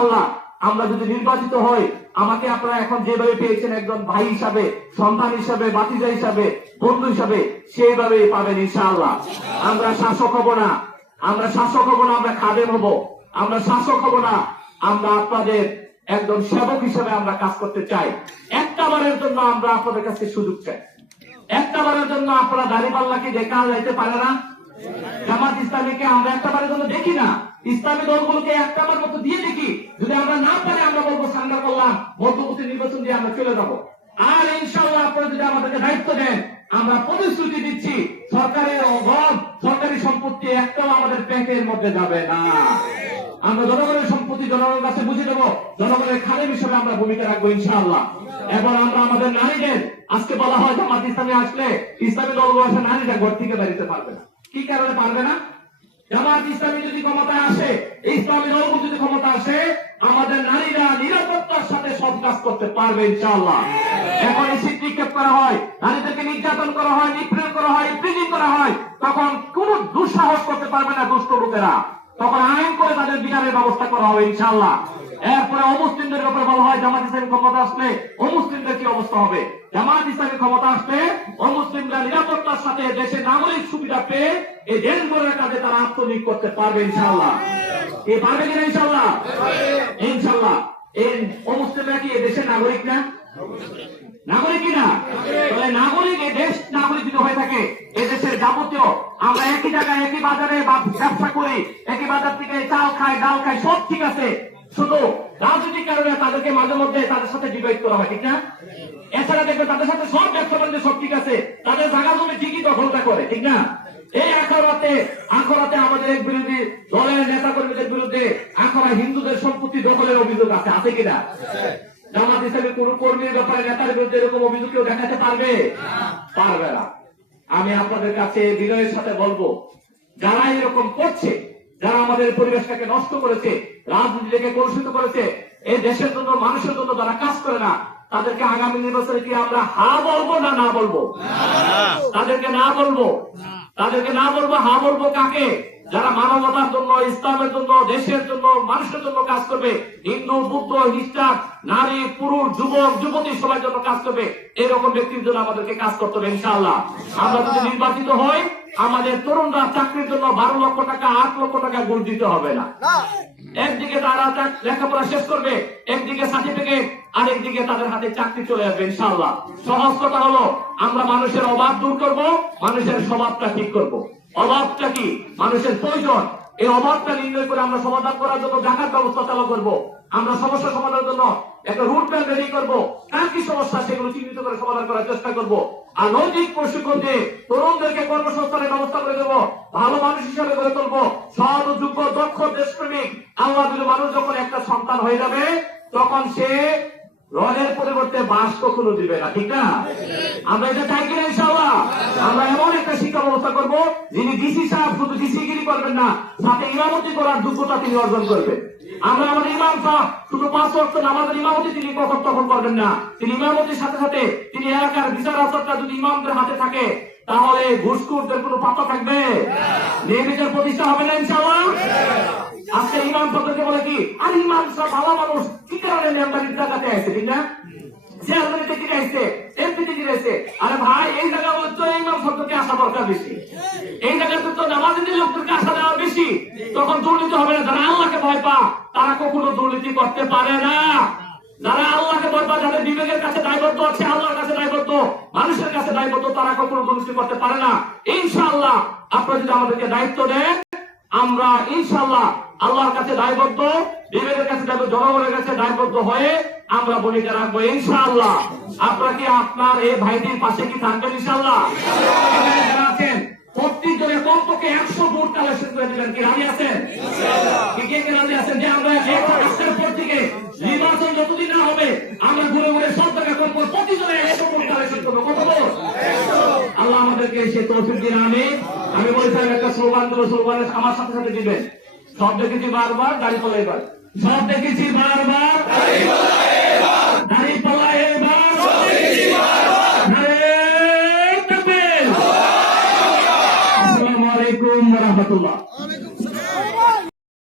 ইনশাআল্লাহ আমরা যদি নির্বাচিত হই, আমাকে আপনারা এখন যেভাবে পেয়েছেন একজন ভাই হিসাবে, সন্তান হিসাবে, ভাতিজা হিসাবে, বন্ধু হিসাবে, সেইভাবে পাবেন ইনশাআল্লাহ। আমরা শাসক হব না, আমরা শাসক হব না, আমরা খাদেম হব। আমরা শাসক হব না, আমরা আপনাদের একজন সেবক হিসেবে আমরা কাজ করতে চাই। একটা বারের জন্য আমরা আপনাদের কাছে সুযোগ চাই। একটা বারের জন্য আপনারা দাঁড়িপাল্লাকে দেখা যাইতে পারে না? জামাত ইসলামীকে আমরা একটা বারের জন্য দেখি না, ইসলামী দলগুলোকে একটা বার মতো দিয়ে দেখি। যদি আমরা না পারি আমরা বলবো সান্ডা করলাম, মধ্যবর্তী নির্বাচন দিয়ে আমরা চলে যাবো। আর ইনশাআল্লাহ আপনারা যদি আমাদেরকে দায়িত্ব দেন, আমরা প্রতিশ্রুতি দিচ্ছি সরকারের অভাব, সরকারি সম্পত্তি একটাও আমাদের ব্যাংকের মধ্যে যাবে না। আমরা জনগণের সম্পত্তি জনগণের কাছে বুঝে দেবো, জনগণের খাদেম হিসেবে আমরা ভূমিকা রাখবো ইনশাআল্লাহ। এবং আমরা আমাদের নারীদের, আজকে বলা হয় জামাত ইসলামী আসলে ইসলামী দলগুলো আসে নারীরা ঘর থেকে বেরোতে পারবে না। কি কারণে পারবে না? জামাত ইসলামী যদি ক্ষমতায় আসে, ইসলামী দলগুলো যদি ক্ষমতা আসে, আমাদের নারীরা নিরাপত্তার সাথে সব কাজ করতে পারবে ইনশাআল্লাহ। এখন এসিড নিক্ষেপ করা হয়, নারীদেরকে নির্যাতন করা হয়, নিপীড়ন করা হয়, ইমপ্রিজিং করা হয়, তখন কোন দুঃসাহস করতে পারবে না দুষ্ট লোকেরা। তখন আইন করে তাদের বিচারের ব্যবস্থা করা হবে ইনশাআল্লাহ। এরপরে অমুসলিমদের ব্যাপারে বলা হয় জামাত ইসলামী ক্ষমতা আসলে অমুসলিমদের কি অবস্থা হবে? জামাত ইসলামী ক্ষমতা আসলে অমুসলিমরা নিরাপত্তার সাথে দেশের নাগরিক সুবিধা পেয়ে এই দেশগুলোর কাজে তারা আত্মনিয়োগ করতে পারবে ইনশাআল্লাহ। কি পারবে কিনা ইনশাআল্লাহ? ইনশাআল্লাহ। এই অমুসলিমরা কি এই দেশের নাগরিক না? নাগরিক কিনা? তাহলে নাগরিক, এই দেশ নাগরিক যদি হয়ে থাকে, এই দেশের যাবতীয় আমরা একই জায়গায় একই বাজারে ব্যবসা করি, একই বাজার থেকে চাল খাই, ডাল খাই, সব ঠিক আছে। শুধু রাজনৈতিক কারণে তাদেরকে মাঝে মধ্যে তাদের সাথে ডিবেট করা হয়, ঠিক না? এছাড়া দেখবে তাদের সাথে সব ব্যবসা বাণিজ্য সব ঠিক আছে, তাদের জায়গা জমি ঠিকই দখলটা করে, ঠিক না? এই আখড়াতে আমাদের এক বিরোধী দলের নেতা কর্মীদের বিরুদ্ধে আখড়া হিন্দুদের সম্পত্তি দখলের অভিযোগ আছে কিনা? জামাত ইসলামী কোন কর্মীর ব্যাপারে নেতার বিরুদ্ধে এরকম অভিযোগ কেউ দেখাতে পারবে? পারবে না। আমি আপনাদের কাছে বিনয়ের সাথে বলবো, যারা এরকম করছে, যারা আমাদের পরিবেশটাকে নষ্ট করেছে, রাজনীতিকে কলুষিত করেছে, এই দেশের জন্য মানুষের জন্য যারা কাজ করে না, তাদেরকে আগামী নির্বাচনে কি আমরা হা বলবো না না বলবো? তাদেরকে না বলবো, তাদেরকে না বলবো। হা বলবো কাকে? যারা মানবতার জন্য, ইসলামের জন্য, দেশের জন্য, মানুষের জন্য কাজ করবে, হিন্দু, বুদ্ধ, খ্রিস্টান, নারী, পুরুষ, যুবক, যুবতী সবার জন্য কাজ করবে, এরকম ব্যক্তির জন্য আমাদেরকে কাজ করতে হবে ইনশাআল্লাহ। আমরা যদি নির্বাচিত হই, আমাদের তরুণরা চাকরির জন্য 12 লক্ষ টাকা, 8 লক্ষ টাকা ঘুষ দিতে হবে না। একদিকে তারা লেখাপড়া শেষ করবে, একদিকে সার্টিফিকেট, আরেকদিকে তাদের হাতে চাকরি চলে আসবে ইনশাআল্লাহ। সহজ কথা হলো, আমরা মানুষের অভাব দূর করব, মানুষের স্বভাবটা ঠিক করব। অভাবটা কি? মানুষের প্রয়োজন। এই অভাবটা নির্ণয় করে আমরা সমাধান করার জন্য জাকাত ব্যবস্থা চালু করব। আমরা সমস্যা সমাধানের জন্য একটা রুট ম্যাপ রেডি করবো। কার কি সমস্যা সেগুলো চিহ্নিত করে সমাধান করার চেষ্টা করব। আর নৈতিক প্রশিক্ষণ দিয়ে তরুণদেরকে কর্মসংস্থানের ব্যবস্থা করে দেবো, ভালো মানুষ হিসাবে গড়ে তুলবো, সৎ, যোগ্য, দক্ষ, দেশপ্রেমিক আল্লাহ বলে মানুষ যখন একটা সন্তান হয়ে যাবে, তখন সে রডের পরিবর্তে বাঁশ কখনো দিবে না, ঠিক না? আমরা এটা চাই কিনা ইনশাআল্লাহ? আমরা এমন একটা শিক্ষা ব্যবস্থা করবো, যিনি ডিসি সাহেব শুধু ডিসিগিরি করবেন না, সাথে ইমামতি করার যোগ্যতা তিনি অর্জন করবেন। আমরা আমাদের ইমাম সাহেব শুধু 5 ওয়াক্ত নামাজের ইমামতি তিনি কখন তখন করবেন না, তিনি ইমামতির সাথে সাথে তিনি এলাকার বিচার আচারটা যদি ইমামদের হাতে থাকে, তাহলে ঘুষখোরদের কোনো পাত্তা থাকবে? নিয়মিতের প্রতিষ্ঠা হবে না ইনশাআল্লাহ? আজকে ইমাম শব্দকে বলে কি? আর ইমাম সাহেব ভালো মানুষ, কি কারণে মেম্বারের জায়গাতে আসছে, ঠিক না? চেয়ারম্যানকে কি আসছে, এমপিতে কি আসছে? আরে ভাই, এই জায়গা বলে তো ইমাম শব্দকে আসা দরকার বেশি। এই জায়গাতে তো নামাজের লোকদেরকে আসা দেওয়া বেশি। তখন দুর্নীতি হবে না। যারা আল্লাহকে ভয় পা, তারা কখনো দুর্নীতি করতে পারে না। যারা আল্লাহকে ভয় পা, যাদের বিবেকের কাছে দায়বদ্ধ আছে, আল্লাহর কাছে দায়বদ্ধ, মানুষের কাছে দায়বদ্ধ, তারা কখনো দুর্নীতি করতে পারে না। ইনশাআল্লাহ আপনারা যদি আমাদেরকে দায়িত্ব দেন, আমরা ইনশাআল্লাহ আল্লাহর কাছে দায়বদ্ধ, বিবেকের কাছে দায়বদ্ধ, জনগণের কাছে দায়বদ্ধ হয়ে আমরা ভূমিকা রাখবো ইনশাআল্লাহ। আপনারা কি আপনার এই ভাইটির পাশে কি থাকবেন ইনশাআল্লাহ? যারা আছেন প্রত্যেক জনে কমপক্ষে 100 ভোট কালেকশন করে দিবেন। কি রাজি আছেন? কে রাজি আছেন যে আমরা আজকের পর থেকে নির্বাচন যতদিন না হবে, আমরা ঘুরে ঘুরে সব জায়গায় প্রতি জনে 100 ভোট কালেকশন করবো? কত ভোট? আল্লাহ আমাদেরকে সে তৌফিক দিন। আমি বলছিলাম একটা স্লোগান দেবো, স্লোগানে আমার সাথে সাথে দিবেন। সব দেখেছি বারবার, দাঁড়িপাল্লা এবার। সব দেখেছি বারবার, দাঁড়িপাল্লা এবার। আসসালামু আলাইকুম ওয়া রাহমাতুল্লাহ।